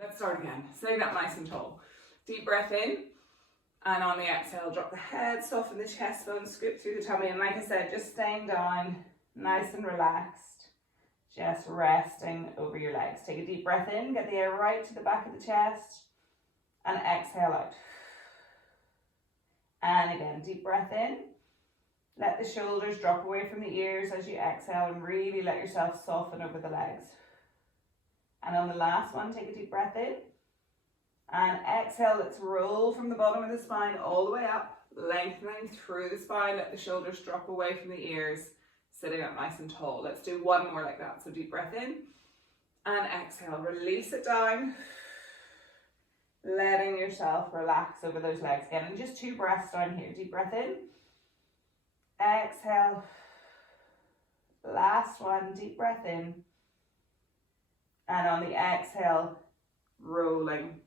Let's start again. Sitting up nice and tall. Deep breath in, and on the exhale, drop the head, soften the chest bone, scoop through the tummy, and like I said, just staying down, nice and relaxed, just resting over your legs. Take a deep breath in, get the air right to the back of the chest, and exhale out. And again, deep breath in. Let the shoulders drop away from the ears as you exhale, and really let yourself soften over the legs. And on the last one, take a deep breath in. And exhale, let's roll from the bottom of the spine all the way up, lengthening through the spine. Let the shoulders drop away from the ears, sitting up nice and tall. Let's do one more like that. So deep breath in and exhale, release it down, letting yourself relax over those legs again. And just 2 breaths down here. Deep breath in, exhale, last one, deep breath in, and on the exhale, rolling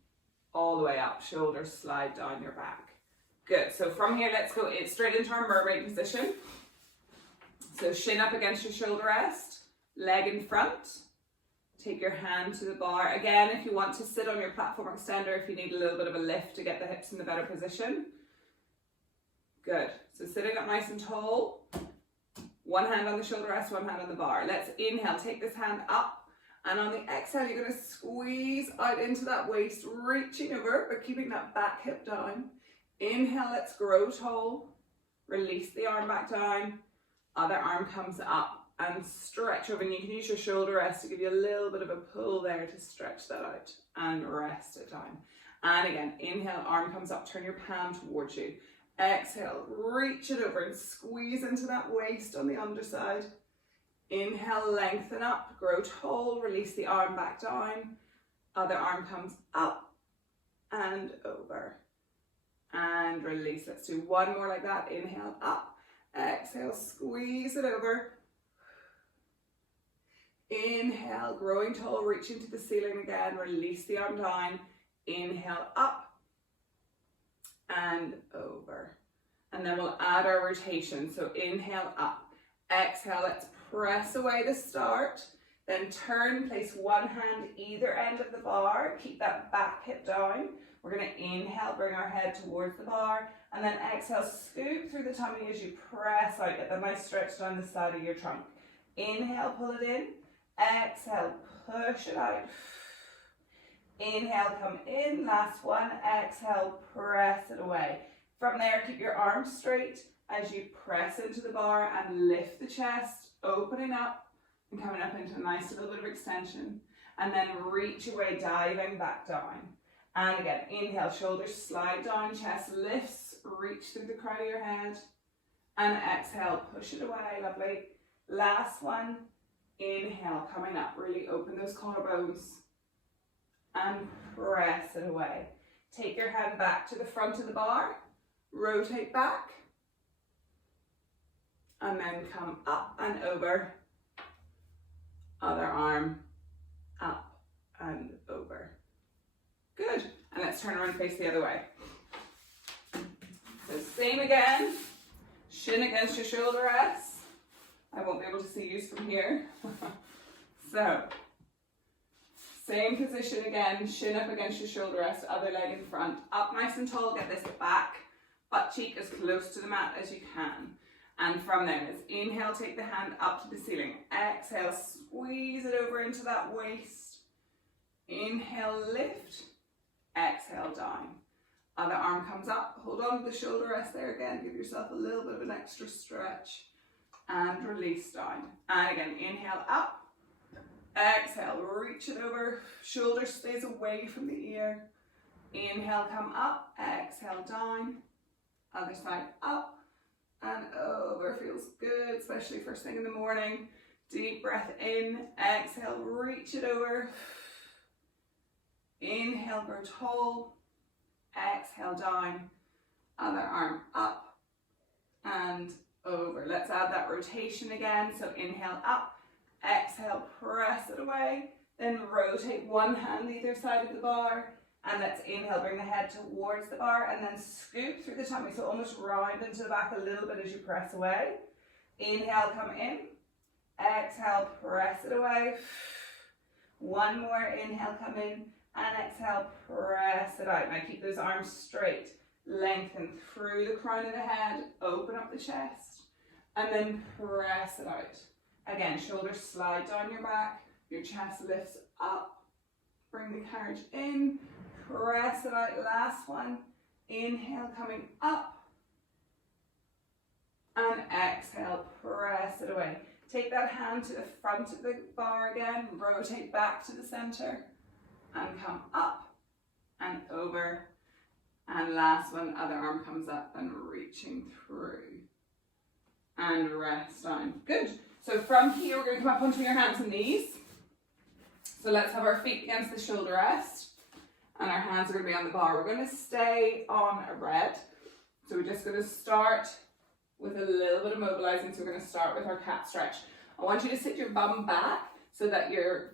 all the way up, shoulders slide down your back. Good, so from here, let's go straight into our mermaid position. So shin up against your shoulder rest, leg in front. Take your hand to the bar. Again, if you want to sit on your platform extender, if you need a little bit of a lift to get the hips in the better position. Good, so sitting up nice and tall. One hand on the shoulder rest, one hand on the bar. Let's inhale, take this hand up. And on the exhale, you're going to squeeze out into that waist, reaching over, but keeping that back hip down. Inhale, let's grow tall. Release the arm back down. Other arm comes up and stretch over. And you can use your shoulder rest to give you a little bit of a pull there to stretch that out and rest it down. And again, inhale, arm comes up, turn your palm towards you. Exhale, reach it over and squeeze into that waist on the underside. Inhale, lengthen up, grow tall, release the arm back down. Other arm comes up and over. And release. Let's do one more like that. Inhale, up. Exhale, squeeze it over. Inhale, growing tall, reaching to the ceiling again. Release the arm down. Inhale, up and over. And then we'll add our rotation. So inhale, up. Exhale, let's press away the start, then turn, place one hand either end of the bar, keep that back hip down. We're going to inhale, bring our head towards the bar, and then exhale, scoop through the tummy as you press out, get that nice stretch down the side of your trunk. Inhale, pull it in, exhale, push it out. Inhale, come in, last one, exhale, press it away. From there, keep your arms straight as you press into the bar and lift the chest, opening up and coming up into a nice little bit of extension, and then reach away, diving back down. And again, inhale, shoulders slide down, chest lifts, reach through the crown of your head, and exhale, push it away, lovely. Last one, inhale, coming up, really open those collarbones and press it away. Take your hand back to the front of the bar, rotate back, and then come up and over. Other arm, up and over. Good. And let's turn around and face the other way. So same again. Shin against your shoulder rest. I won't be able to see you from here. So, same position again. Shin up against your shoulder rest, other leg in front. Up nice and tall, get this back, butt cheek as close to the mat as you can. And from there, let's inhale, take the hand up to the ceiling. Exhale, squeeze it over into that waist. Inhale, lift. Exhale, down. Other arm comes up. Hold on to the shoulder rest there again. Give yourself a little bit of an extra stretch. And release down. And again, inhale, up. Exhale, reach it over. Shoulder stays away from the ear. Inhale, come up. Exhale, down. Other side, up. And over, feels good, especially first thing in the morning. Deep breath in, exhale, reach it over. Inhale, grow tall. Exhale, down. Other arm up and over. Let's add that rotation again. So inhale, up. Exhale, press it away. Then rotate one hand either side of the bar. And let's inhale, bring the head towards the bar and then scoop through the tummy. So almost round into the back a little bit as you press away. Inhale, come in. Exhale, press it away. One more, inhale, come in. and exhale, press it out. Now keep those arms straight, lengthen through the crown of the head, open up the chest, and then press it out. Again, shoulders slide down your back, your chest lifts up, bring the carriage in, press it out, last one, inhale, coming up, and exhale, press it away. Take that hand to the front of the bar again, rotate back to the center, and come up and over. And last one, other arm comes up and reaching through. And rest down. Good. So from here, we're going to come up onto your hands and knees. So let's have our feet against the shoulder rest. And our hands are going to be on the bar. We're going to stay on a red. So we're just going to start with a little bit of mobilizing. So we're going to start with our cat stretch. I want you to sit your bum back so that your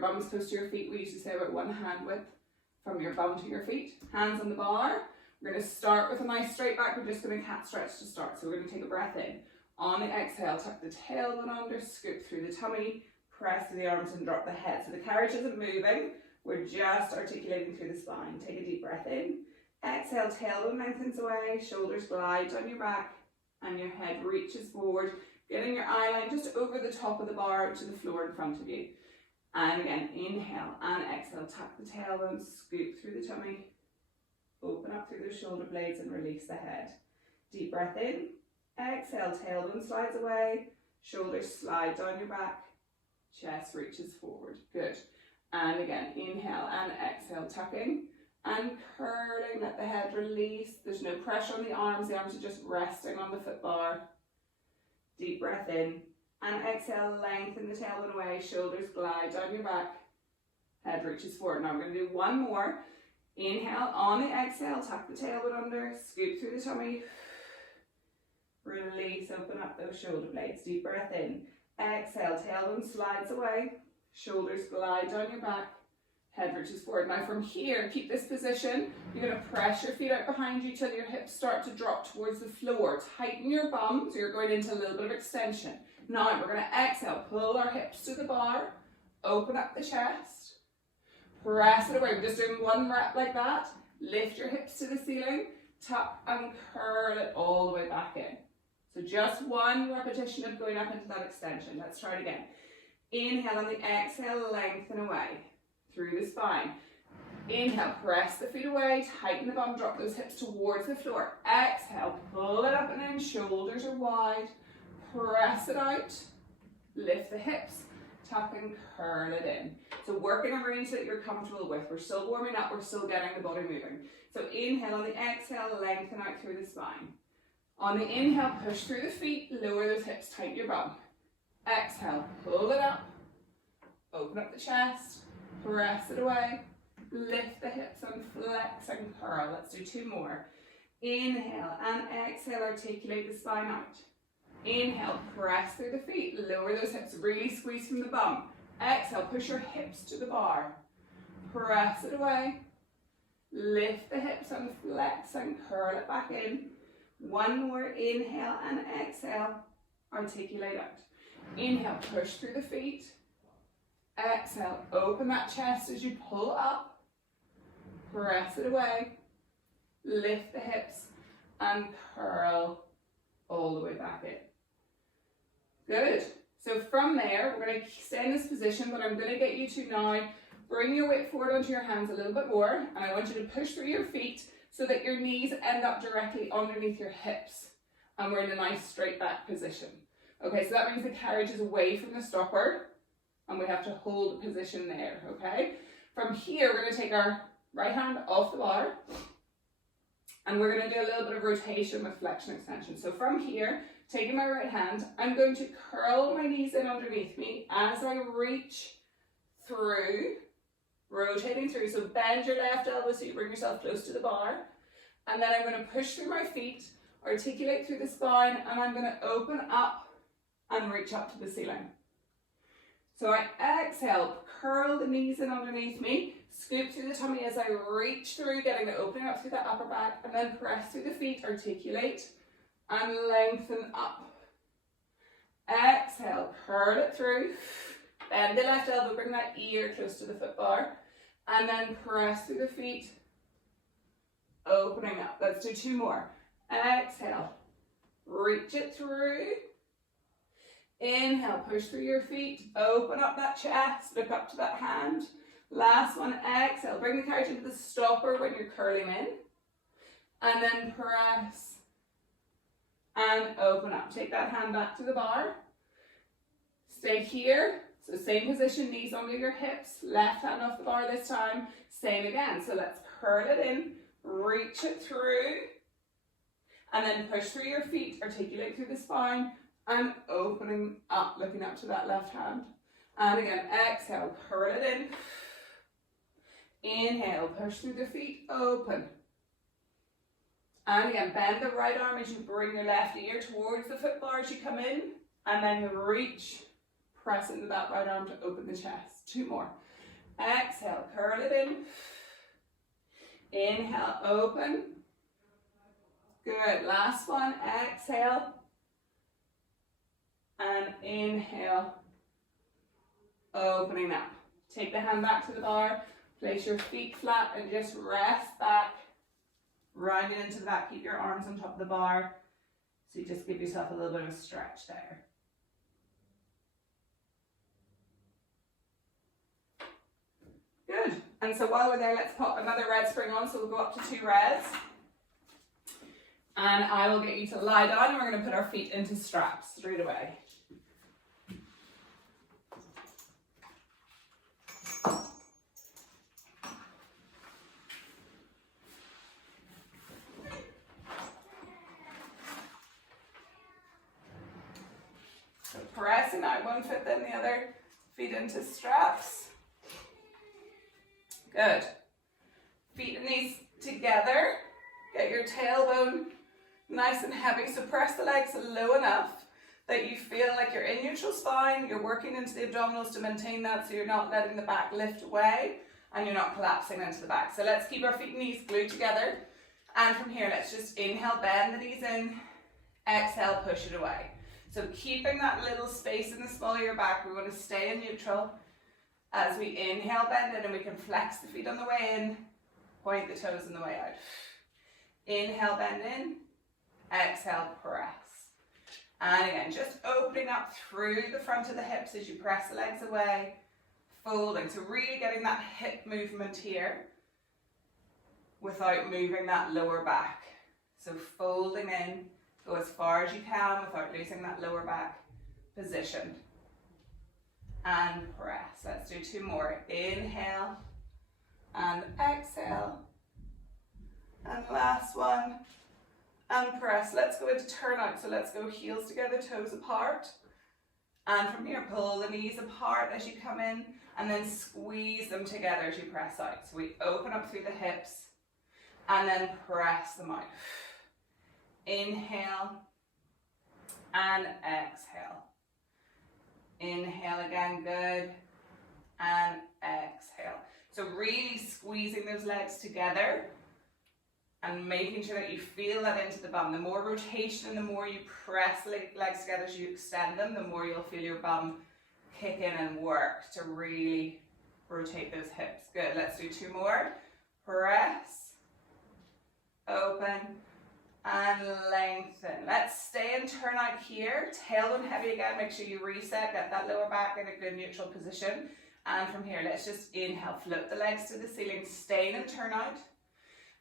bum is close to your feet. We usually say about 1 hand width from your bum to your feet. Hands on the bar. We're going to start with a nice straight back. We're just going to cat stretch to start. So we're going to take a breath in. On the exhale, tuck the tailbone under, scoop through the tummy, press to the arms and drop the head. So the carriage isn't moving. We're just articulating through the spine. Take a deep breath in. Exhale, tailbone lengthens away, shoulders glide down your back, and your head reaches forward, getting your eye line just over the top of the bar to the floor in front of you. And again, inhale and exhale, tuck the tailbone, scoop through the tummy, open up through the shoulder blades and release the head. Deep breath in, exhale, tailbone slides away, shoulders slide down your back, chest reaches forward. Good. And again, inhale and exhale, tucking and curling, let the head release. There's no pressure on the arms are just resting on the foot bar. Deep breath in and exhale, lengthen the tailbone away, shoulders glide down your back, head reaches forward. Now we're going to do one more. Inhale, on the exhale, tuck the tailbone under, scoop through the tummy, release, open up those shoulder blades. Deep breath in, exhale, tailbone slides away, shoulders glide down your back, head reaches forward. Now from here, keep this position. You're going to press your feet out behind you till your hips start to drop towards the floor. Tighten your bum, so you're going into a little bit of extension. Now we're going to exhale, pull our hips to the bar, open up the chest, press it away. We're just doing one rep like that. Lift your hips to the ceiling, tuck and curl it all the way back in. So just one repetition of going up into that extension. Let's try it again. Inhale on the exhale, lengthen away through the spine. Inhale, press the feet away, tighten the bum, drop those hips towards the floor. Exhale, pull it up and in, shoulders are wide. Press it out, lift the hips, tuck and curl it in. So work in a range that you're comfortable with. We're still warming up, we're still getting the body moving. So inhale, on the exhale, lengthen out through the spine. On the inhale, push through the feet, lower those hips, tighten your bum. Exhale, pull it up, open up the chest, press it away, lift the hips and flex and curl. Let's do 2 more. Inhale and exhale, articulate the spine out. Inhale, press through the feet, lower those hips, really squeeze from the bum. Exhale, push your hips to the bar. Press it away, lift the hips and flex and curl it back in. 1 more, inhale and exhale, articulate out. Inhale, push through the feet. Exhale, open that chest as you pull up. Press it away, lift the hips and curl all the way back in. Good. So from there, we're going to stay in this position, but I'm going to get you to now bring your weight forward onto your hands a little bit more, and I want you to push through your feet so that your knees end up directly underneath your hips, and we're in a nice straight back position. Okay, so that means the carriage is away from the stopper, and we have to hold the position there, okay? From here, we're going to take our right hand off the bar, and we're going to do a little bit of rotation with flexion extension. So from here, taking my right hand, I'm going to curl my knees in underneath me as I reach through, rotating through. So bend your left elbow so you bring yourself close to the bar. And then I'm going to push through my feet, articulate through the spine, and I'm going to open up and reach up to the ceiling. So I exhale, curl the knees in underneath me, scoop through the tummy as I reach through, getting the opening up through that upper back, and then press through the feet, articulate, and lengthen up. Exhale, curl it through, bend the left elbow, bring that ear close to the foot bar. And then press through the feet, opening up. Let's do 2 more. Exhale, reach it through. Inhale, push through your feet, open up that chest, look up to that hand. Last one, exhale, bring the carriage into the stopper when you're curling in. And then press and open up. Take that hand back to the bar. Stay here. So same position, knees under your hips, left hand off the bar this time. Same again. So let's curl it in, reach it through, and then push through your feet, articulate through the spine, and opening up, looking up to that left hand. And again, exhale, curl it in. Inhale, push through the feet, open. And again, bend the right arm as you bring your left ear towards the foot bar as you come in, and then reach. Press into that right arm to open the chest. 2 more. Exhale, curl it in. Inhale, open. Good. Last one. Exhale. And inhale. Opening up. Take the hand back to the bar. Place your feet flat and just rest back. Round it into the back. Keep your arms on top of the bar. So you just give yourself a little bit of a stretch there. Good. And so while we're there, let's pop another red spring on. So we'll go up to 2 reds. And I will get you to lie down and we're going to put our feet into straps straight away. So pressing out one foot then the other, feet into straps. Good. Feet and knees together. Get your tailbone nice and heavy. So press the legs low enough that you feel like you're in neutral spine. You're working into the abdominals to maintain that so you're not letting the back lift away and you're not collapsing into the back. So let's keep our feet and knees glued together. And from here, let's just inhale, bend the knees in. Exhale, push it away. So keeping that little space in the small of your back, we want to stay in neutral. As we inhale, bend in, and we can flex the feet on the way in, point the toes on the way out. Inhale, bend in, exhale, press. And again, just opening up through the front of the hips as you press the legs away, folding. So really getting that hip movement here without moving that lower back. So folding in, go as far as you can without losing that lower back position. And press. Let's do 2 more. Inhale and exhale. And last one. And press. Let's go into turnout. So let's go heels together, toes apart. And from here, pull the knees apart as you come in and then squeeze them together as you press out. So we open up through the hips and then press them out. Inhale and exhale. Inhale again, good, and exhale. So really squeezing those legs together and making sure that you feel that into the bum. The more rotation and the more you press the legs together as you extend them, the more you'll feel your bum kick in and work to really rotate those hips. Good, let's do 2 more. Press, open, and lengthen. Let's stay and turn out here. Tailbone heavy again. Make sure you reset. Get that lower back in a good neutral position. And from here, let's just inhale. Float the legs to the ceiling. Stay and turn out.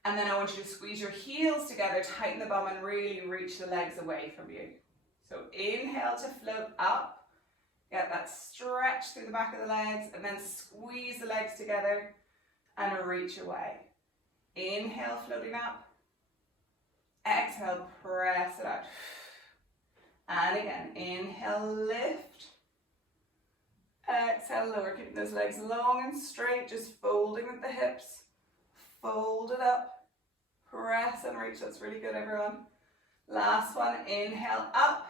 And then I want you to squeeze your heels together. Tighten the bum and really reach the legs away from you. So inhale to float up. Get that stretch through the back of the legs. And then squeeze the legs together and reach away. Inhale, floating up. Exhale, press it out. And again, inhale, lift. Exhale, lower, keeping those legs long and straight, just folding with the hips. Fold it up. Press and reach. That's really good, everyone. Last one, inhale, up.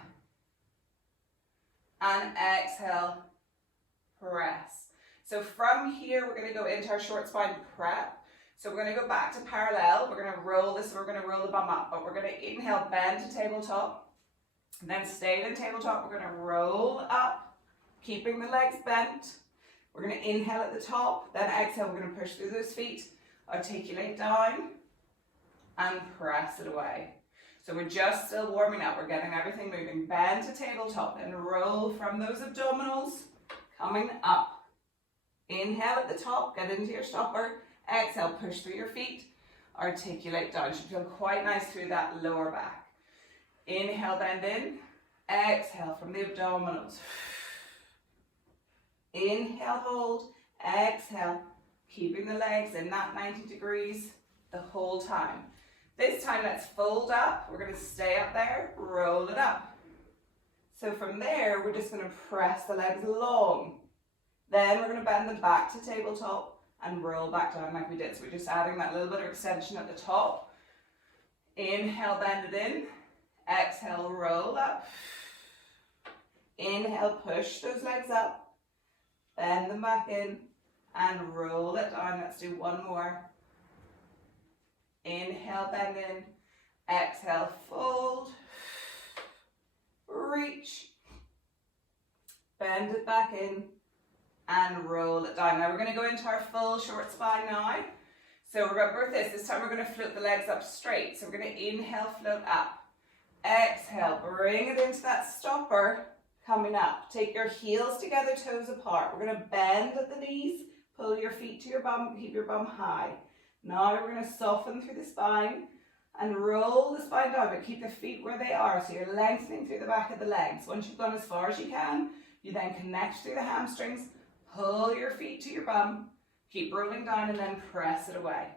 And exhale, press. So from here, we're going to go into our short spine prep. So we're going to go back to parallel. We're going to roll this, we're going to roll the bum up, but we're going to inhale, bend to tabletop. And then stay in tabletop. We're going to roll up, keeping the legs bent. We're going to inhale at the top, then exhale, we're going to push through those feet, articulate down, and press it away. So we're just still warming up, we're getting everything moving. Bend to tabletop and roll from those abdominals, coming up. Inhale at the top, get into your stopper. Exhale, push through your feet, articulate down. Should feel quite nice through that lower back. Inhale, bend in. Exhale from the abdominals. Inhale, hold. Exhale, keeping the legs in that 90 degrees the whole time. This time, let's fold up. We're going to stay up there, roll it up. So from there, we're just going to press the legs long. Then we're going to bend them back to tabletop and roll back down like we did. So we're just adding that little bit of extension at the top. Inhale, bend it in. Exhale, roll up. Inhale, push those legs up. Bend them back in and roll it down. Let's do one more. Inhale, bend in. Exhale, fold. Reach. Bend it back in and roll it down. Now we're going to go into our full short spine now. So remember this time we're going to float the legs up straight. So we're going to inhale, float up. Exhale, bring it into that stopper, coming up. Take your heels together, toes apart. We're going to bend at the knees, pull your feet to your bum, keep your bum high. Now we're going to soften through the spine and roll the spine down, but keep the feet where they are. So you're lengthening through the back of the legs. Once you've gone as far as you can, you then connect through the hamstrings, pull your feet to your bum, keep rolling down and then press it away.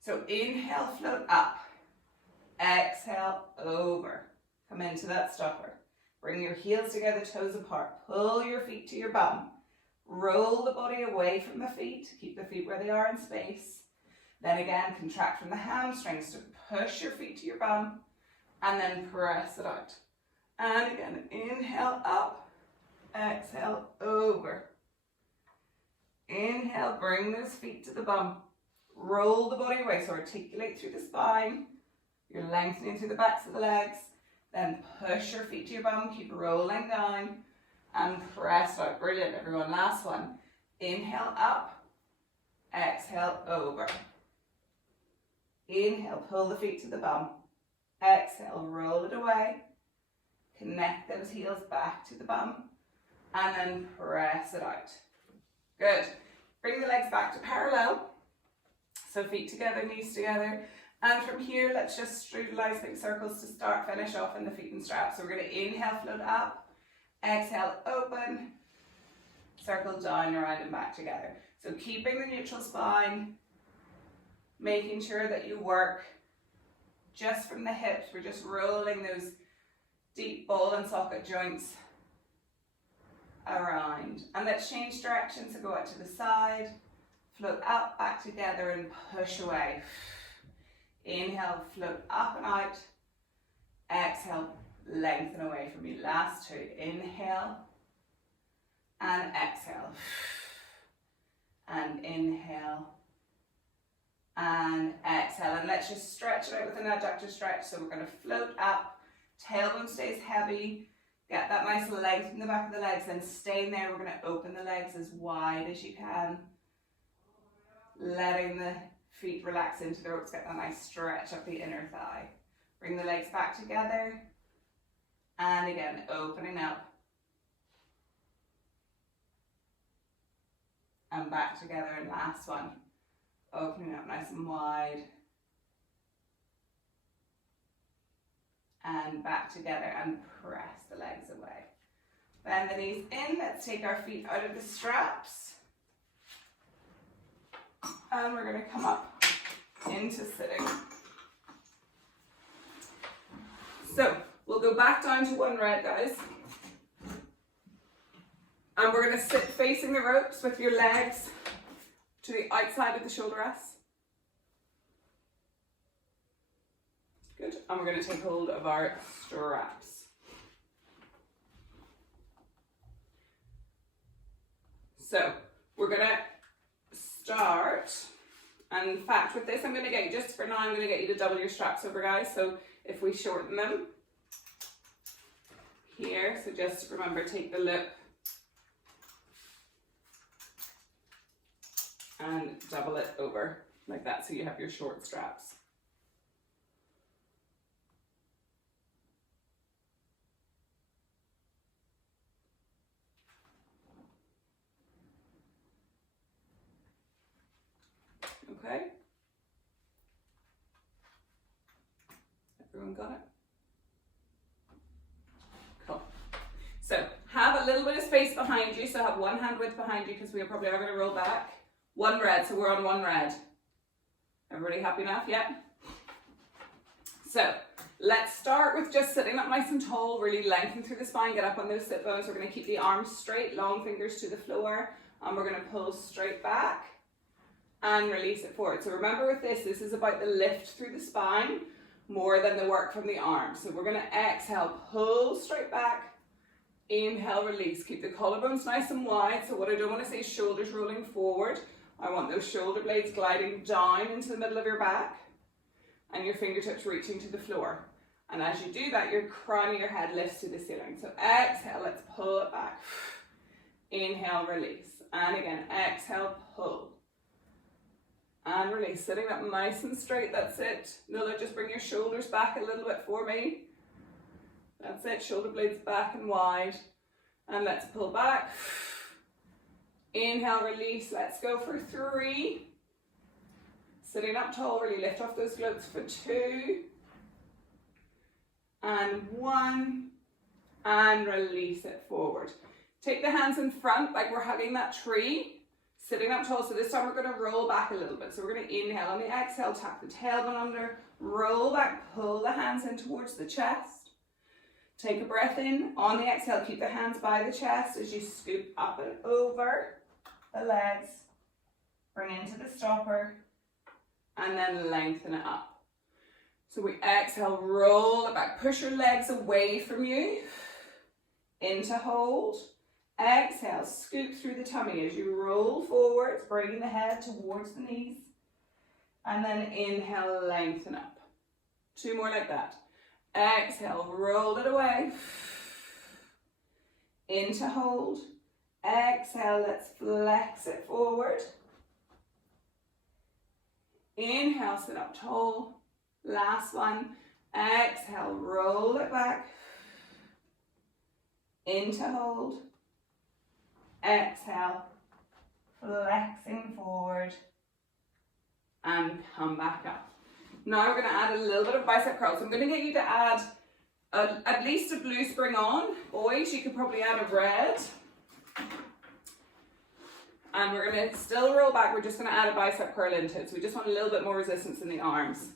So inhale, float up. Exhale, over. Come into that stopper. Bring your heels together, toes apart. Pull your feet to your bum. Roll the body away from the feet. Keep the feet where they are in space. Then again, contract from the hamstrings to push your feet to your bum and then press it out. And again, inhale up, exhale over. Inhale, bring those feet to the bum. Roll the body away, so articulate through the spine. You're lengthening through the backs of the legs. Then push your feet to your bum, keep rolling down and press out. Brilliant, everyone. Last one. Inhale up, exhale over. Inhale, pull the feet to the bum. Exhale, roll it away. Connect those heels back to the bum and then press it out. Good. Bring the legs back to parallel. So feet together, knees together. And from here, let's just strudelize big circles to start, finish off in the feet and straps. So we're going to inhale, float up. Exhale, open. Circle down, around and back together. So keeping the neutral spine. Making sure that you work just from the hips. We're just rolling those deep ball and socket joints around. And let's change direction. So go out to the side, float up, back together and push away. Inhale, float up and out. Exhale, lengthen away from you. Last two. Inhale and exhale. And inhale. And exhale, and let's just stretch it out with an adductor stretch. So we're going to float up, tailbone stays heavy, get that nice length in the back of the legs, then stay in there. We're going to open the legs as wide as you can, letting the feet relax into the ropes, get that nice stretch up the inner thigh. Bring the legs back together, and again, opening up, and back together, and last one. Opening up nice and wide. And back together and press the legs away. Bend the knees in. Let's take our feet out of the straps. And we're going to come up into sitting. So we'll go back down to one red, guys. And we're going to sit facing the ropes with your legs to the outside of the shoulder rests. Good. And we're going to take hold of our straps. So we're going to start. And in fact, with this, I'm going to get you, just for now, I'm going to get you to double your straps over, guys. So if we shorten them here, so just remember, take the loop and double it over like that, so you have your short straps. Okay. Everyone got it? Cool. So have a little bit of space behind you, so have one hand width behind you because we probably are going to roll back. One red, so we're on one red. Everybody happy enough? Yeah? So let's start with just sitting up nice and tall, really lengthen through the spine, get up on those sit bones. We're going to keep the arms straight, long fingers to the floor, and we're going to pull straight back and release it forward. So remember with this is about the lift through the spine more than the work from the arms. So we're going to exhale, pull straight back, inhale, release. Keep the collarbones nice and wide. So what I don't want to say is shoulders rolling forward. I want those shoulder blades gliding down into the middle of your back and your fingertips reaching to the floor. And as you do that, your crown of your head lifts to the ceiling. So exhale, let's pull it back. Inhale, release. And again, exhale, pull. And release, sitting up nice and straight, that's it. Nuala, just bring your shoulders back a little bit for me. That's it, shoulder blades back and wide. And let's pull back. Inhale, release, let's go for 3. Sitting up tall, really lift off those glutes for 2. And 1. And release it forward. Take the hands in front like we're hugging that tree. Sitting up tall, so this time we're going to roll back a little bit. So we're going to inhale on the exhale, tuck the tailbone under, roll back, pull the hands in towards the chest. Take a breath in. On the exhale, keep the hands by the chest as you scoop up and over the legs. Bring into the stopper and then lengthen it up. So we exhale, roll it back. Push your legs away from you. Into hold. Exhale, scoop through the tummy as you roll forwards, bringing the head towards the knees. And then inhale, lengthen up. 2 more like that. Exhale, roll it away. Into hold. Exhale, let's flex it forward. Inhale, sit up tall. Last one. Exhale, roll it back. Into hold. Exhale, flexing forward. And come back up. Now we're going to add a little bit of bicep curls. I'm going to get you to add at least a blue spring on. Boys, you could probably add a red. And we're going to still roll back. We're just going to add a bicep curl into it. So we just want a little bit more resistance in the arms.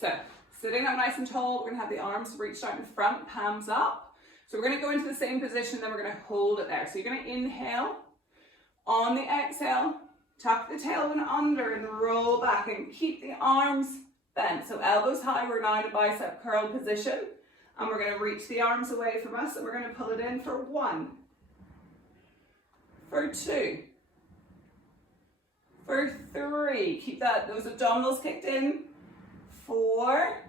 So sitting up nice and tall, we're going to have the arms reached out in front, palms up. So we're going to go into the same position, then we're going to hold it there. So you're going to inhale. On the exhale, tuck the tailbone under and roll back and keep the arms bent. So elbows high, we're now in a bicep curl position. And we're going to reach the arms away from us and we're going to pull it in for 1. For 2. For 3. Keep those abdominals kicked in. 4.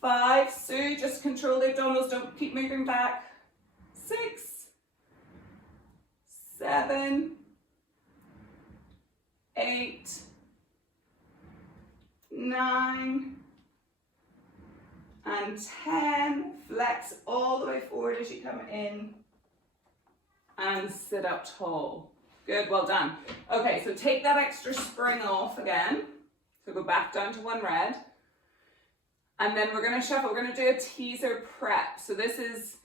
5. Sue, just control the abdominals, don't keep moving back. 6. 7. 8. 9. And 10. Flex all the way forward as you come in. And sit up tall. Good, well done. Okay, so take that extra spring off again. So go back down to 1 red. And then we're going to shuffle. We're going to do a teaser prep. So this is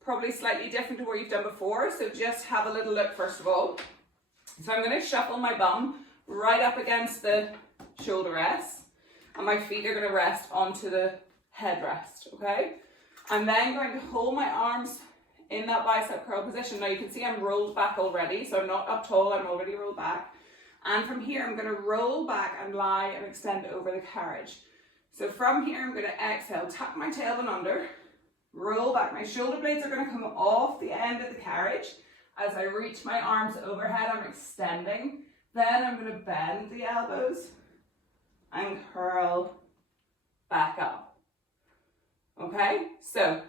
probably slightly different to what you've done before. So just have a little look first of all. So I'm going to shuffle my bum right up against the shoulder rest. And my feet are going to rest onto the headrest, okay? I'm then going to hold my arms in that bicep curl position. Now you can see I'm rolled back already, so I'm not up tall, I'm already rolled back. And from here I'm going to roll back and lie and extend over the carriage. So from here I'm going to exhale, tuck my tailbone under, roll back. My shoulder blades are going to come off the end of the carriage. As I reach my arms overhead, I'm extending. Then I'm going to bend the elbows and curl back up. Okay, so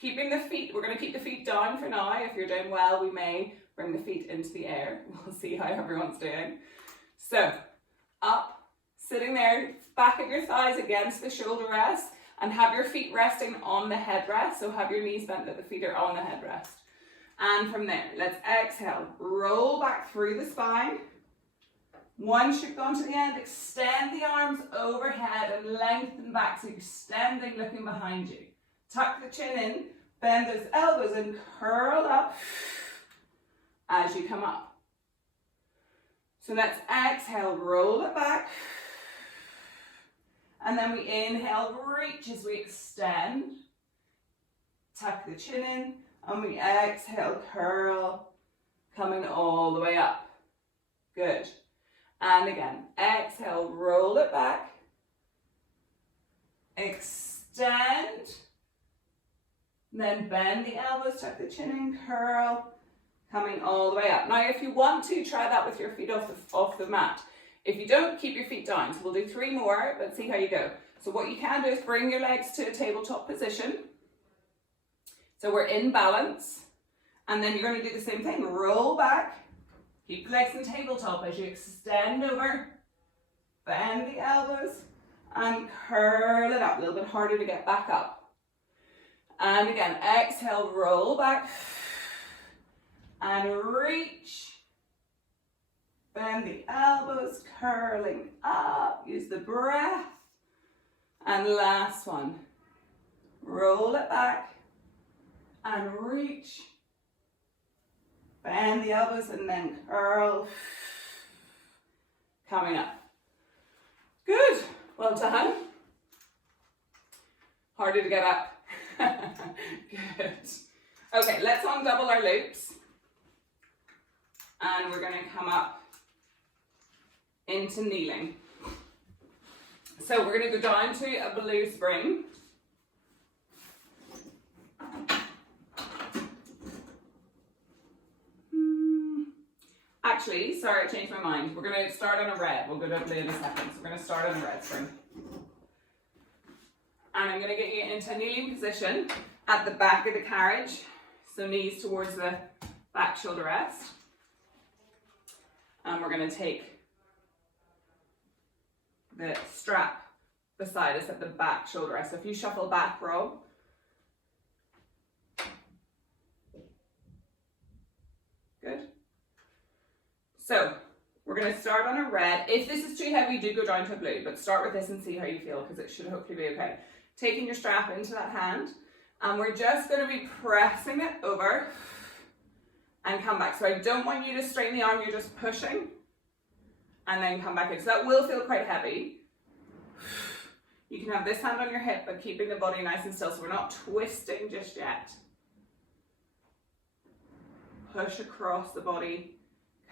keeping the feet, we're going to keep the feet down for now. If you're doing well, we may Bring the feet into the air. We'll see how everyone's doing. So, up, sitting there, back of your thighs against the shoulder rest, and have your feet resting on the headrest. So have your knees bent that the feet are on the headrest. And from there, let's exhale. Roll back through the spine. One should go on to the end. Extend the arms overhead and lengthen back. So extending, looking behind you. Tuck the chin in, bend those elbows and curl up as you come up. So let's exhale, roll it back. And then we inhale, reach as we extend. Tuck the chin in. And we exhale, curl, coming all the way up. Good. And again, exhale, roll it back. Extend. Then bend the elbows, tuck the chin in, curl, coming all the way up. Now, if you want to, try that with your feet off the mat. If you don't, keep your feet down. So we'll do 3 more, but see how you go. So what you can do is bring your legs to a tabletop position. So we're in balance. And then you're going to do the same thing. Roll back. Keep the legs in tabletop as you extend over. Bend the elbows and curl it up. A little bit harder to get back up. And again, exhale, roll back and reach. Bend the elbows, curling up. Use the breath. And last one. Roll it back and reach. Bend the elbows and then curl. Coming up. Good. Well done. Harder to get up. Good. Okay, let's undouble our loops. And we're going to come up into kneeling. So we're going to go down to a blue spring. Actually, sorry, I changed my mind. We're going to start on a red. We'll go to blue in a second. So we're going to start on a red spring. And I'm going to get you into a kneeling position at the back of the carriage. So knees towards the back shoulder rest. And we're going to take the strap beside us at the back shoulder rest. So if you shuffle back, Rob. Good. So we're going to start on a red. If this is too heavy, do go down to a blue, but start with this and see how you feel because it should hopefully be okay. Taking your strap into that hand, and we're just going to be pressing it over and come back. So I don't want you to straighten the arm, you're just pushing and then come back in. So that will feel quite heavy. You can have this hand on your hip, but keeping the body nice and still, so we're not twisting just yet. Push across the body,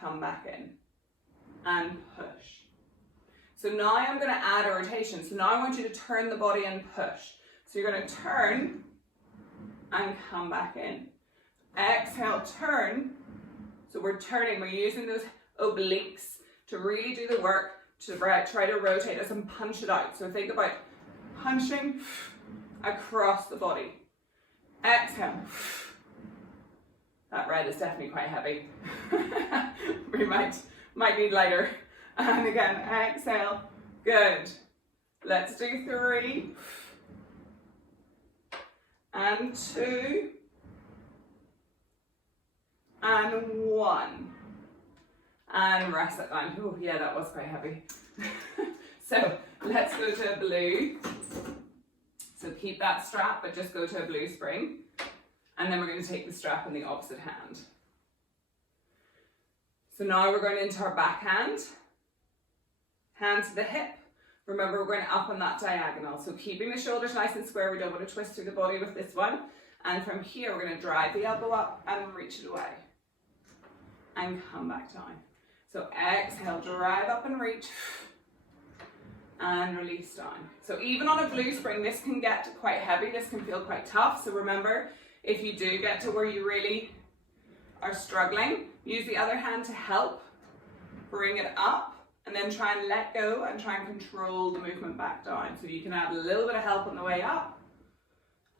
come back in, and push. So now I'm going to add a rotation. So now I want you to turn the body and push. So you're going to turn and come back in. Exhale, turn. So we're turning, we're using those obliques to really do the work, to try to rotate us and punch it out. So think about punching across the body. Exhale. That red is definitely quite heavy. We might need lighter. And again, exhale. Good. Let's do 3. And 2. And 1. And rest that down. Oh, yeah, that was quite heavy. So let's go to a blue. So keep that strap, but just go to a blue spring. And then we're going to take the strap in the opposite hand. So now we're going into our backhand. Hand to the hip. Remember, we're going up on that diagonal. So keeping the shoulders nice and square. We don't want to twist through the body with this one. And from here, we're going to drive the elbow up and reach it away. And come back down. So exhale, drive up and reach. And release down. So even on a blue spring, this can get quite heavy. This can feel quite tough. So remember, if you do get to where you really are struggling, use the other hand to help. Bring it up. And then try and let go and try and control the movement back down. So you can add a little bit of help on the way up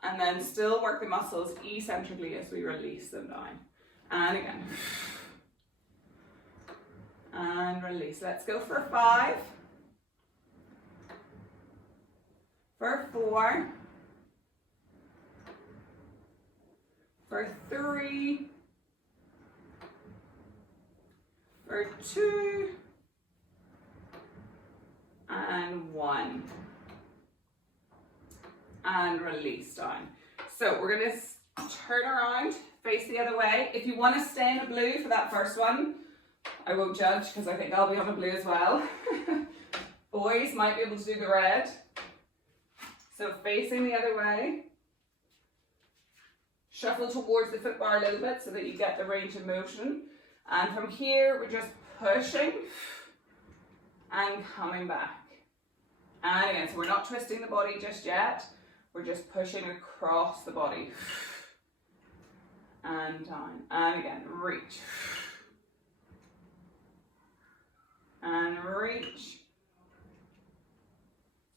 and then still work the muscles eccentrically as we release them down. And again. And release. Let's go for 5. For 4. For 3. For 2. And 1. And release down. So we're going to turn around, face the other way. If you want to stay in a blue for that first one, I won't judge because I think I'll be on a blue as well. Boys might be able to do the red. So facing the other way. Shuffle towards the foot bar a little bit so that you get the range of motion. And from here, we're just pushing and coming back. And again, so we're not twisting the body just yet. We're just pushing across the body. And down. And again, reach. And reach.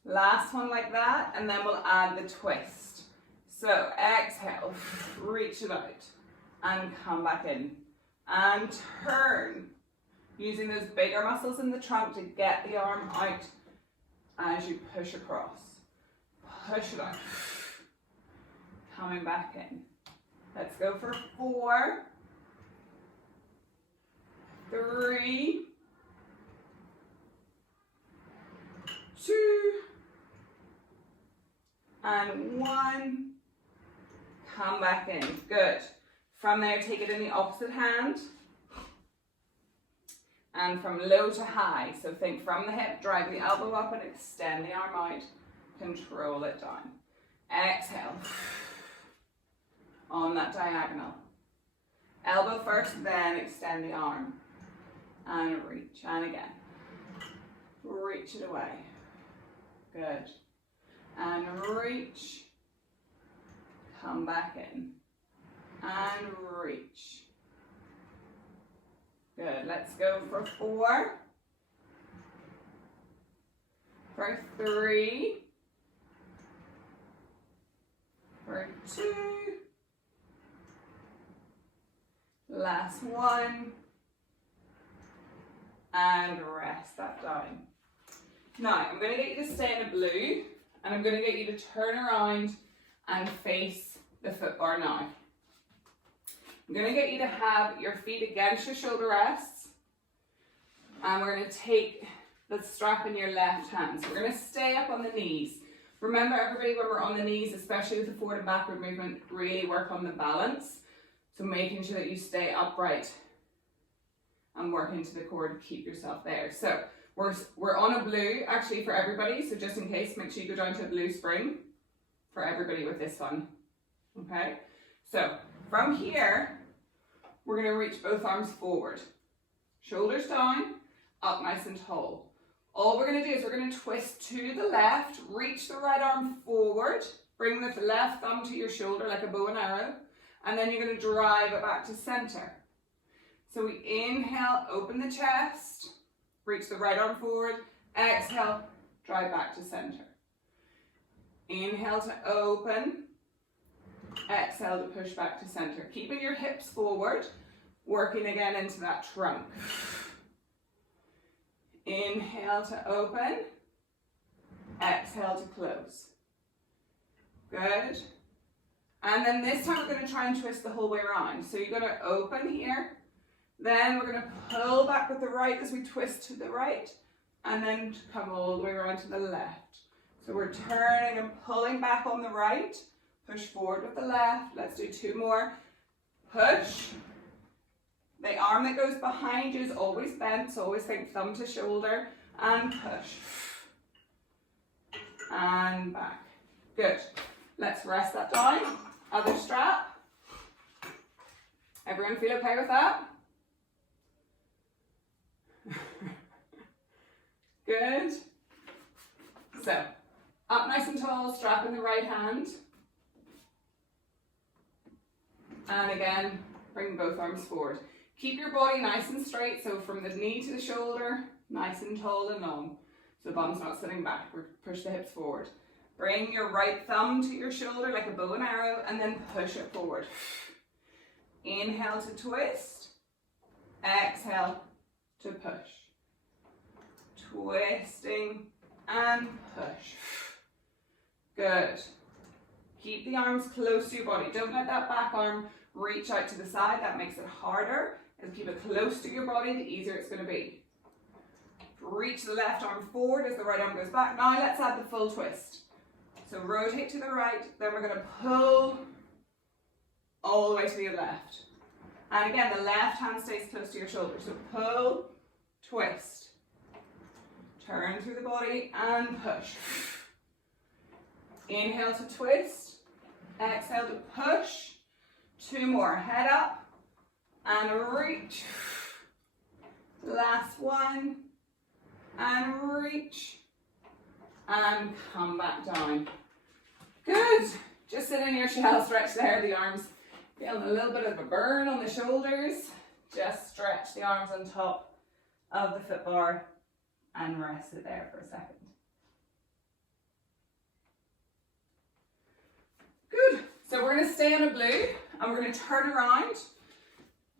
Last one like that, and then we'll add the twist. So exhale, reach it out, and come back in. And turn, using those bigger muscles in the trunk to get the arm out as you push across. Push it out. Coming back in. Let's go for 4, 3, 2, and 1. Come back in. Good. From there, take it in the opposite hand. And from low to high. So think from the hip, drive the elbow up and extend the arm out. Control it down. Exhale. On that diagonal. Elbow first, then extend the arm. And reach. And again. Reach it away. Good. And reach. Come back in. And reach. Good. Let's go for 4. For 3. For 2. Last one. And rest that down. Now, I'm going to get you to stay in a blue, and I'm going to get you to turn around and face the foot bar now. I'm going to get you to have your feet against your shoulder rests, and we're going to take the strap in your left hand. So we're going to stay up on the knees. Remember, everybody, when we're on the knees, especially with the forward and backward movement, really work on the balance. So making sure that you stay upright and work into the core to keep yourself there. So we're on a blue, actually, for everybody. So just in case, make sure you go down to a blue spring for everybody with this one. Okay? So from here, we're going to reach both arms forward. Shoulders down, up nice and tall. All we're going to do is we're going to twist to the left, reach the right arm forward, bring the left thumb to your shoulder like a bow and arrow, and then you're going to drive it back to center. So we inhale, open the chest, reach the right arm forward, exhale, drive back to center. Inhale to open, exhale to push back to center. Keeping your hips forward, working again into that trunk. Inhale to open, exhale to close. Good. And then this time we're going to try and twist the whole way around. So you're going to open here, then we're going to pull back with the right as we twist to the right, and then come all the way around to the left. So we're turning and pulling back on the right, push forward with the left. Let's do 2 more. Push. The arm that goes behind you is always bent, so always think thumb to shoulder, and push. And back. Good. Let's rest that down. Other strap. Everyone feel okay with that? Good. So, up nice and tall, strap in the right hand. And again, bring both arms forward. Keep your body nice and straight, so from the knee to the shoulder, nice and tall and long. So the bum's not sitting back, push the hips forward. Bring your right thumb to your shoulder like a bow and arrow, and then push it forward. Inhale to twist. Exhale to push. Twisting and push. Good. Keep the arms close to your body. Don't let that back arm reach out to the side. That makes it harder. And keep it close to your body, the easier it's going to be. Reach the left arm forward as the right arm goes back. Now let's add the full twist. So rotate to the right, then we're going to pull all the way to the left. And again, the left hand stays close to your shoulder. So pull, twist. Turn through the body and push. Inhale to twist. Exhale to push. 2 more. Head up and reach. Last one. And reach. And come back down. Good. Just sit in your shell stretch there. The arms feeling a little bit of a burn on the shoulders. Just stretch the arms on top of the foot bar and rest it there for a second. Good. So we're going to stay on a blue and we're going to turn around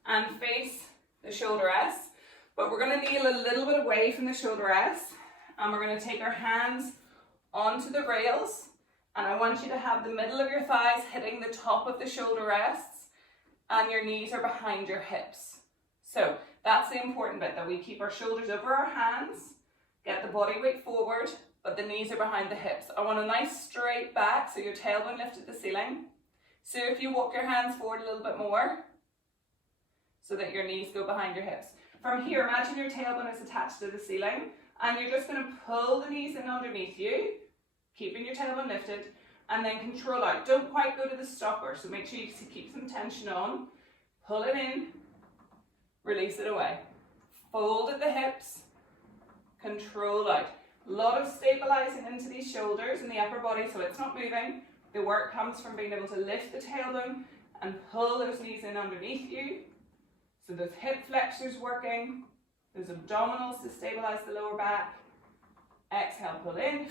and face the shoulder S. But we're going to kneel a little bit away from the shoulder S and we're going to take our hands onto the rails, and I want you to have the middle of your thighs hitting the top of the shoulder rests and your knees are behind your hips. So that's the important bit, that we keep our shoulders over our hands, get the body weight forward, but the knees are behind the hips. I want a nice straight back, so your tailbone lifted the ceiling. So if you walk your hands forward a little bit more, so that your knees go behind your hips. From here, imagine your tailbone is attached to the ceiling, and you're just going to pull the knees in underneath you, keeping your tailbone lifted, and then control out. Don't quite go to the stopper, so make sure you keep some tension on. Pull it in, release it away. Fold at the hips, control out. A lot of stabilizing into these shoulders and the upper body, so it's not moving. The work comes from being able to lift the tailbone and pull those knees in underneath you. So those hip flexors working, those abdominals to stabilize the lower back. Exhale, pull in.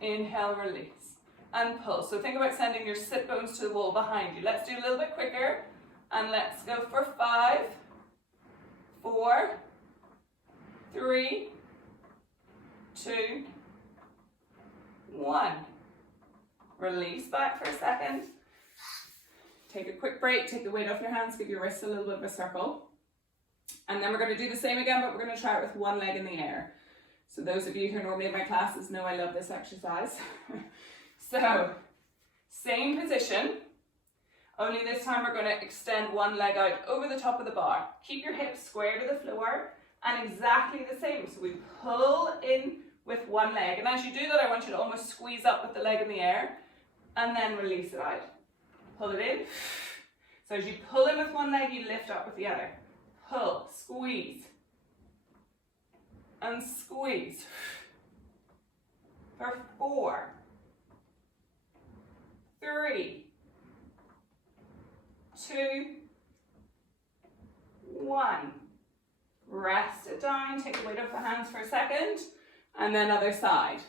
Inhale, release. And pull. So think about sending your sit bones to the wall behind you. Let's do a little bit quicker. And let's go for 5, 4, 3, 2, 1. Release back for a second. Take a quick break, take the weight off your hands, give your wrists a little bit of a circle. And then we're going to do the same again, but we're going to try it with one leg in the air. So those of you who are normally in my classes know I love this exercise. So, same position, only this time we're going to extend one leg out over the top of the bar. Keep your hips square to the floor, and exactly the same. So we pull in with one leg, and as you do that, I want you to almost squeeze up with the leg in the air, and then release it out. Pull it in. So as you pull in with one leg, you lift up with the other. Pull, squeeze, and squeeze. For 4, 3, 2, 1. Rest it down, take the weight off the hands for a second, and then other side.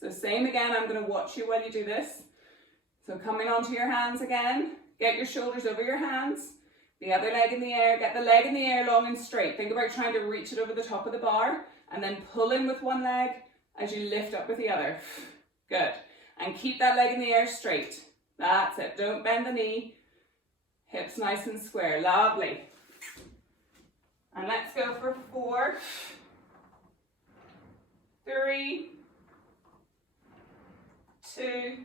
So same again, I'm going to watch you while you do this. So coming onto your hands again, get your shoulders over your hands, the other leg in the air, get the leg in the air long and straight. Think about trying to reach it over the top of the bar, and then pull in with one leg as you lift up with the other. Good. And keep that leg in the air straight. That's it. Don't bend the knee. Hips nice and square. Lovely. And let's go for 4, 3, 2,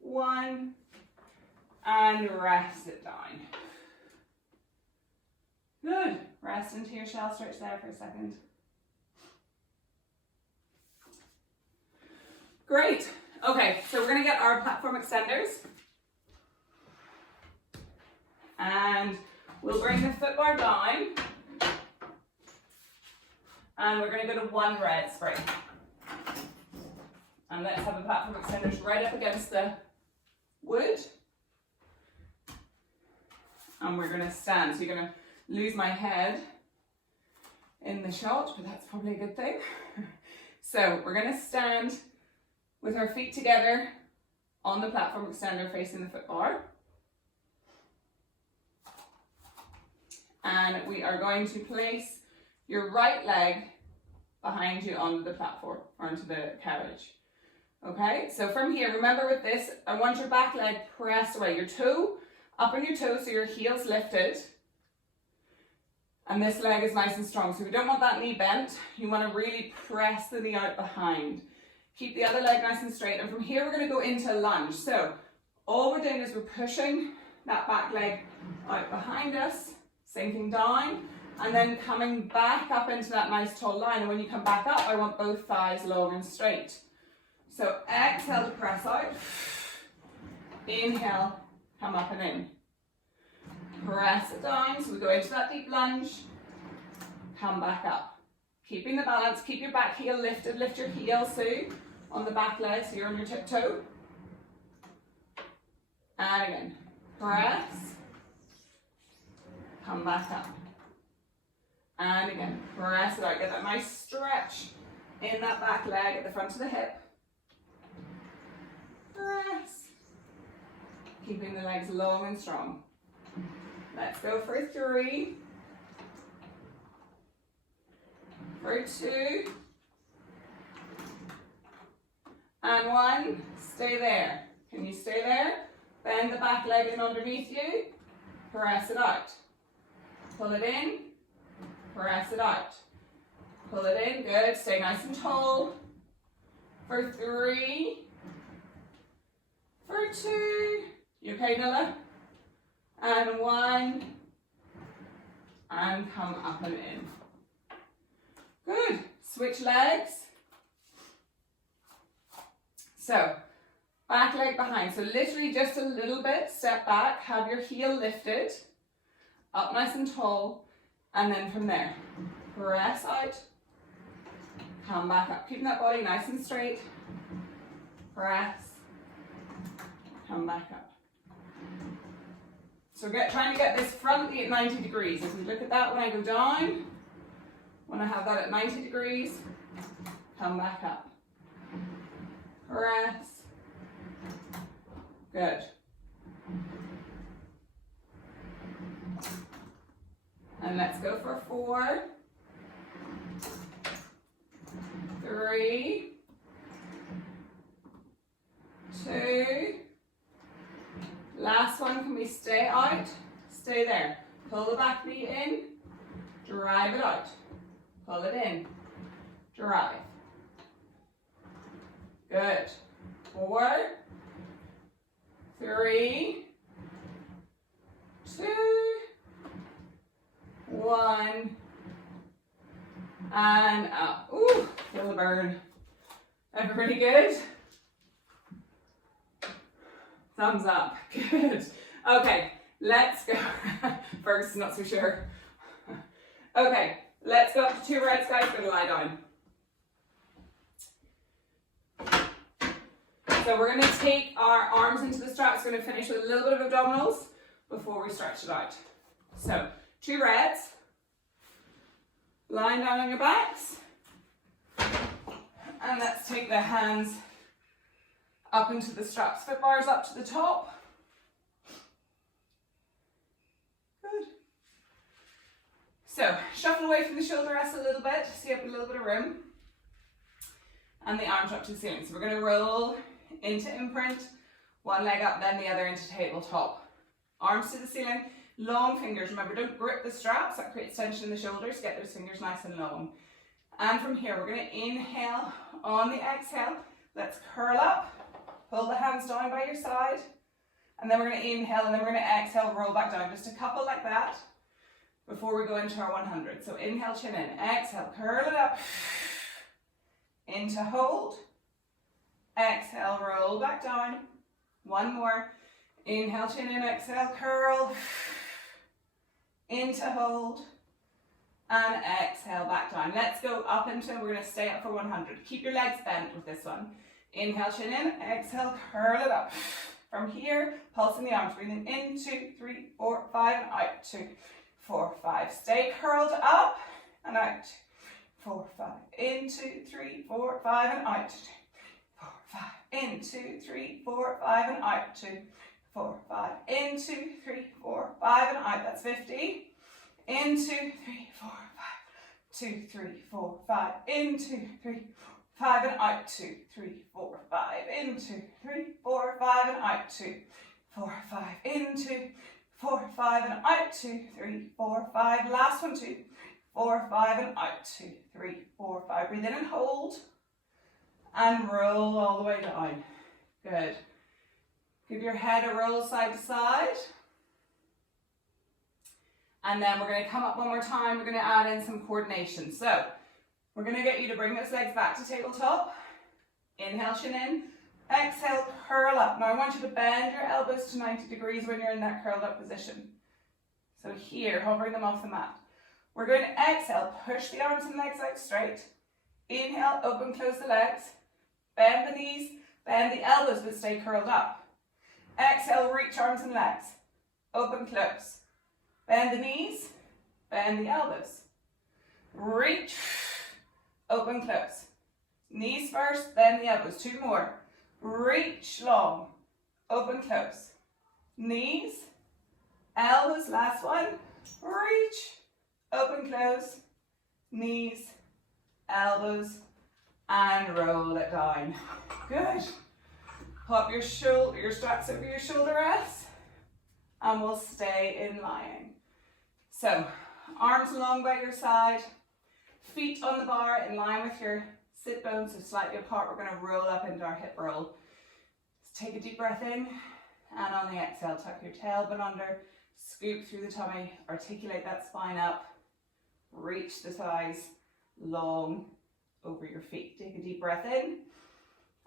1, and rest it down. Good. Rest into your shell stretch there for a second. Great. Okay, so we're going to get our platform extenders. And we'll bring the foot bar down. And we're going to go to one red spring. And let's have the platform extenders right up against the wood. And we're going to stand. So you're going to lose my head in the shot, but that's probably a good thing. So we're going to stand with our feet together on the platform extender facing the foot bar. and we are going to place your right leg behind you onto the platform, or onto the carriage. Okay, so from here, remember with this, I want your back leg pressed away, your toe up on your toe, so your heel's lifted, and this leg is nice and strong. So we don't want that knee bent, you want to really press the knee out behind. Keep the other leg nice and straight, and from here we're going to go into lunge. So all we're doing is we're pushing that back leg out behind us, sinking down, and then coming back up into that nice tall line. And when you come back up, I want both thighs long and straight. So exhale to press out, inhale, come up and in. Press it down, so we go into that deep lunge, come back up. Keeping the balance, keep your back heel lifted, lift your heel, Sue, on the back leg, so you're on your tiptoe. And again, press, come back up. And again, press it out, get that nice stretch in that back leg at the front of the hip. Press, keeping the legs long and strong. Let's go for 3, for 2, and 1. Stay there. Can you stay there? Bend the back leg in underneath you. Press it out. Pull it in. Press it out. Pull it in. Good. Stay nice and tall. For 3, for 2. You okay, Nilla? And 1, and come up and in. Good. Switch legs. So, back leg behind. So literally just a little bit, step back, have your heel lifted, up nice and tall, and then from there, press out, come back up. Keeping that body nice and straight. Press, come back up. So trying to get this front knee at 90 degrees. If we look at that when I go down, when I have that at 90 degrees, come back up. Press. Good. And let's go for 4, 3, 2, last one. Can we stay out? Stay there. Pull the back knee in, drive it out. Pull it in, drive. Good. 4, 3, 2, 1, and up. Ooh, feel the burn. Everybody good? Thumbs up. Good. Okay, let's go. Fergus is not so sure. Okay, let's go up to 2 reps, guys. We're going to lie down. So we're going to take our arms into the straps. We're going to finish with a little bit of abdominals before we stretch it out. So 2 reps. Lying down on your backs. And let's take the hands up into the straps, foot bars up to the top. Good. So shuffle away from the shoulder rest a little bit, so you have a little bit of room. And the arms up to the ceiling. So we're going to roll into imprint, one leg up, then the other into tabletop. Arms to the ceiling, long fingers. Remember, don't grip the straps, that creates tension in the shoulders. Get those fingers nice and long. And from here, we're going to inhale. On the exhale, let's curl up. Pull the hands down by your side. And then we're going to inhale, and then we're going to exhale, roll back down. Just a couple like that before we go into our 100. So inhale, chin in. Exhale, curl it up. Into hold. Exhale, roll back down. One more. Inhale, chin in, exhale, curl. Into hold. And exhale, back down. Let's go up into, we're going to stay up for 100. Keep your legs bent with this one. Inhale, chin in, exhale, curl it up. From here, pulsing the arms, breathing in, 2, 3, 4, 5, and out, 2, 4, 5. Stay curled up and out. 4, 5, in, 2, 3, 4, 5, and out. 2, 4, 5, in, 2, 3, 4, 5, and out. 2, 4, 5, in, 2, 3, 4, 5, and out. That's 50. In 2, 3, 4, 5. 2, 3, 4, 5. In 2, 3, 5 and out. 2, 3, 4, 5. In 2, 3, 4, 5 and out. 2, 4, 5. In 2, 4, 5 and out. 2, 3, 4, 5. Last one. 2, 4, 5 and out. 2, 3, 4, 5. Breathe in and hold. And roll all the way down. Good. Give your head a roll side to side. And then we're going to come up one more time. We're going to add in some coordination. So we're going to get you to bring those legs back to tabletop. Inhale, shin in. Exhale, curl up. Now I want you to bend your elbows to 90 degrees when you're in that curled up position. So here, hovering them off the mat. We're going to exhale, push the arms and legs out straight. Inhale, open, close the legs. Bend the knees, bend the elbows, but stay curled up. Exhale, reach arms and legs. Open, close. Bend the knees, bend the elbows. Reach, open, close. Knees first, then the elbows. 2 more. Reach long, open, close. Knees, elbows, last one. Reach, open, close. Knees, elbows, and roll it down. Good. Pop your straps over your shoulder rests, and we'll stay in lying. So, arms along by your side, feet on the bar in line with your sit bones, so slightly apart. We're going to roll up into our hip roll. So take a deep breath in, and on the exhale, tuck your tailbone under, scoop through the tummy, articulate that spine up, reach the thighs long over your feet. Take a deep breath in,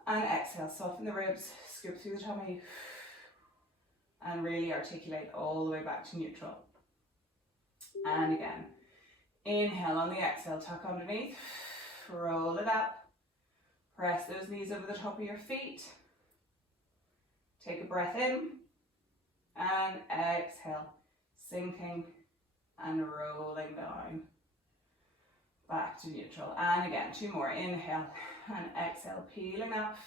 and exhale, soften the ribs, scoop through the tummy, and really articulate all the way back to neutral. And again, inhale on the exhale, tuck underneath, roll it up, press those knees over the top of your feet, take a breath in, and exhale, sinking and rolling down, back to neutral. And again, 2 more, inhale and exhale, peeling up,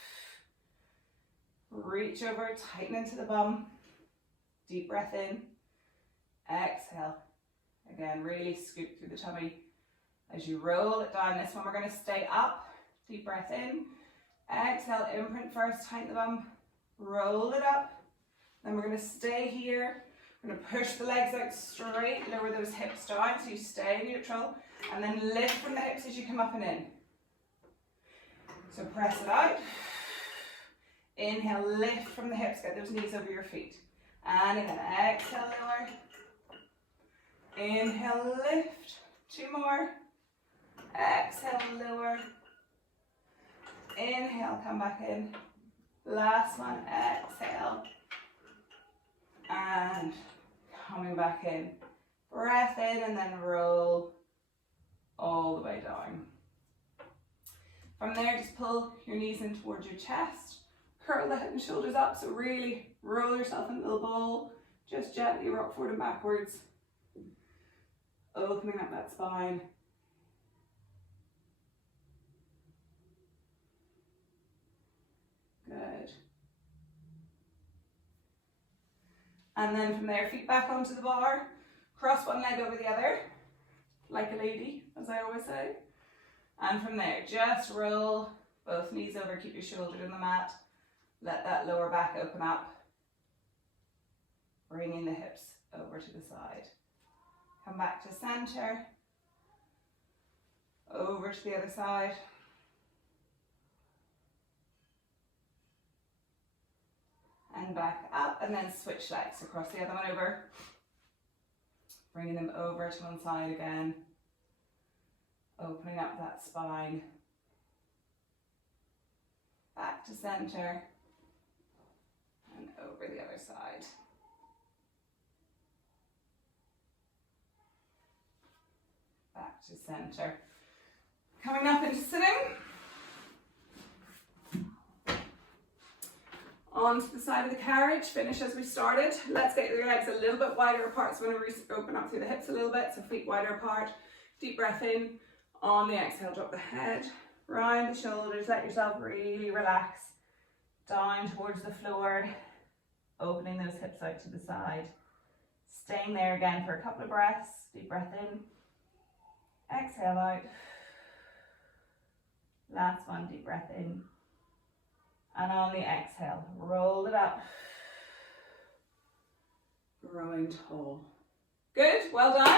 reach over, tighten into the bum, deep breath in, exhale, again, really scoop through the tummy as you roll it down. This one we're going to stay up, deep breath in, exhale, imprint first, tighten the bum, roll it up, then we're going to stay here. We're going to push the legs out straight, lower those hips down so you stay neutral, and then lift from the hips as you come up and in. So press it out, inhale, lift from the hips, get those knees over your feet, and again, exhale, lower, inhale, lift, 2 more, exhale, lower, inhale, come back in, last one, exhale, and coming back in, breath in, and then roll all the way down. From there, just pull your knees in towards your chest, curl the head and shoulders up, so really roll yourself into the ball, just gently rock forward and backwards, opening up that spine. Good. And then from there, feet back onto the bar, cross one leg over the other, like a lady, as I always say. And from there, just roll both knees over, keep your shoulders in the mat, let that lower back open up, bringing the hips over to the side. Come back to center, over to the other side. And back up, and then switch legs across the other one over. Bringing them over to one side again. Opening up that spine. Back to center. And over the other side. Back to center. Coming up into sitting. Onto the side of the carriage, finish as we started. Let's get your legs a little bit wider apart, so we're going to open up through the hips a little bit, so feet wider apart. Deep breath in, on the exhale, drop the head, round the shoulders, let yourself really relax, down towards the floor, opening those hips out to the side, Staying there again for a couple of breaths. Deep breath in. Exhale out. Last one, deep breath in. And on the exhale, roll it up. Growing tall. Good, well done.